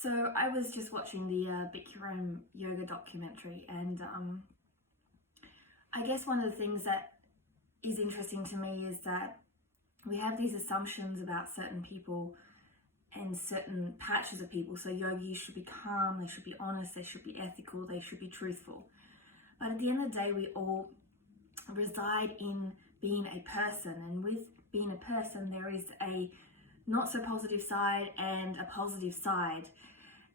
So I was just watching the Bikram yoga documentary, and I guess one of the things that is interesting to me is that we have these assumptions about certain people and certain patches of people. So yogis should be calm, they should be honest, they should be ethical, they should be truthful. But at the end of the day, we all reside in being a person, and with being a person, there is a not so positive side and a positive side.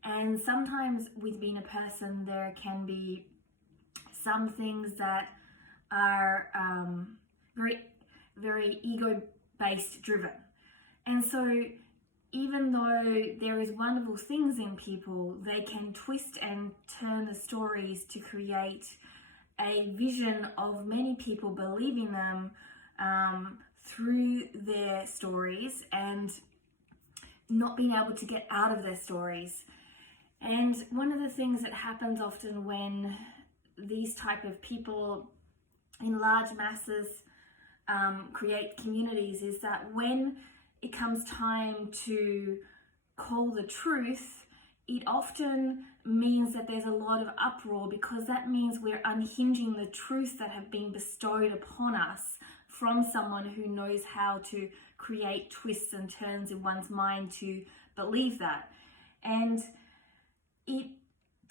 And sometimes with being a person, there can be some things that are very ego-based driven. And so even though there is wonderful things in people, they can twist and turn the stories to create a vision of many people believing them through their stories and not being able to get out of their stories. And one of the things that happens often when these type of people in large masses create communities is that when it comes time to call the truth, it often means that there's a lot of uproar, because that means we're unhinging the truths that have been bestowed upon us from someone who knows how to create twists and turns in one's mind to believe that. And it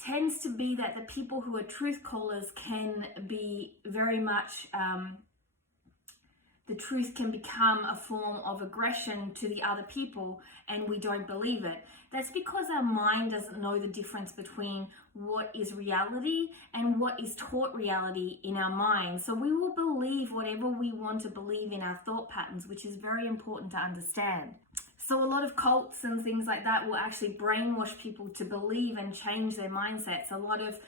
tends to be that the people who are truth callers can be very much, the truth can become a form of aggression to the other people, and we don't believe it. That's because our mind doesn't know the difference between what is reality and what is taught reality in our mind. So we will believe whatever we want to believe in our thought patterns, which is very important to understand. So a lot of cults and things like that will actually brainwash people to believe and change their mindsets. A lot of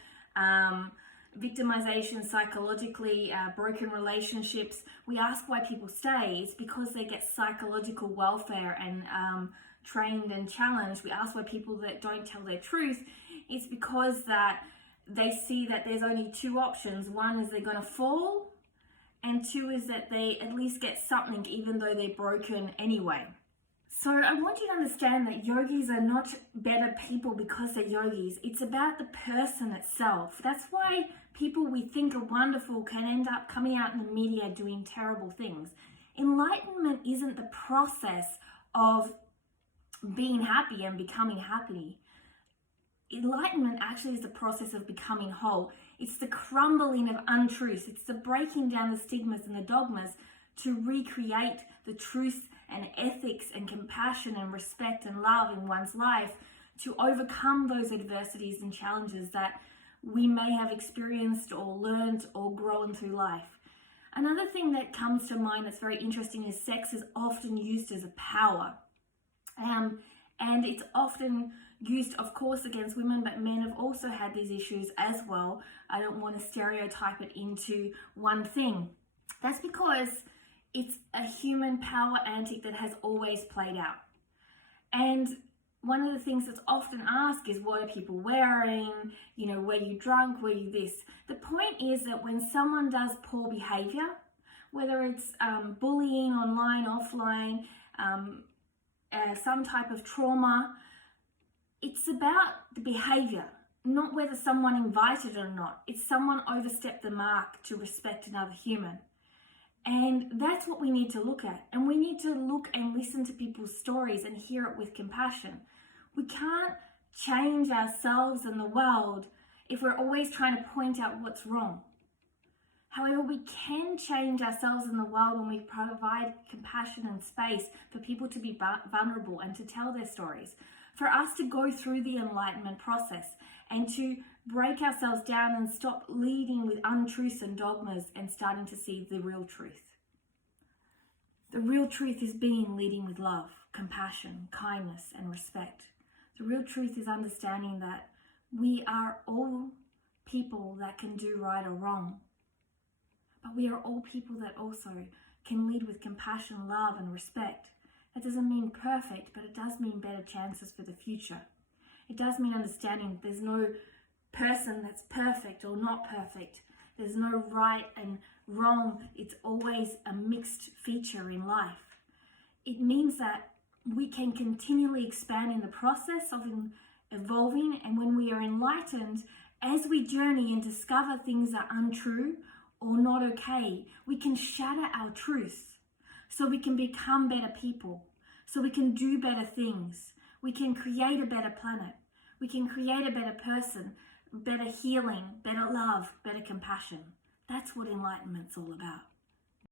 victimization, psychologically broken relationships. We ask why people stay. It's because they get psychological welfare and trained and challenged. We ask why people that don't tell their truth. It's because that they see that there's only two options. One is they're going to fall, and two is that they at least get something even though they're broken anyway. So I want you to understand that yogis are not better people because they're yogis. It's about the person itself. That's why people we think are wonderful can end up coming out in the media doing terrible things. Enlightenment isn't the process of being happy and becoming happy. Enlightenment actually is the process of becoming whole. It's the crumbling of untruths. It's the breaking down the stigmas and the dogmas to recreate the truth and ethics and compassion and respect and love in one's life, to overcome those adversities and challenges that we may have experienced or learned or grown through life. Another thing that comes to mind that's very interesting is sex is often used as a power. And it's often used, of course, against women, but men have also had these issues as well. I don't want to stereotype it into one thing. That's because it's a human power antic that has always played out. And one of the things that's often asked is, what are people wearing? You know, were you drunk? Were you this? The point is that when someone does poor behavior, whether it's bullying online, offline, some type of trauma, it's about the behavior, not whether someone invited it or not. It's someone overstepped the mark to respect another human. And that's what we need to look at. And we need to look and listen to people's stories and hear it with compassion. We can't change ourselves and the world if we're always trying to point out what's wrong. However, we can change ourselves and the world when we provide compassion and space for people to be vulnerable and to tell their stories. For us to go through the enlightenment process and to break ourselves down and stop leading with untruths and dogmas and starting to see the real truth. The real truth is leading with love, compassion, kindness, and respect. The real truth is understanding that we are all people that can do right or wrong. But we are all people that also can lead with compassion, love, and respect. That doesn't mean perfect, but it does mean better chances for the future. It does mean understanding there's no person that's perfect or not perfect. There's no right and wrong. It's always a mixed feature in life. It means that we can continually expand in the process of evolving. And when we are enlightened, as we journey and discover things that are untrue or not okay, we can shatter our truth so we can become better people, so we can do better things. We can create a better planet. We can create a better person, better healing, better love, better compassion. That's what enlightenment's all about.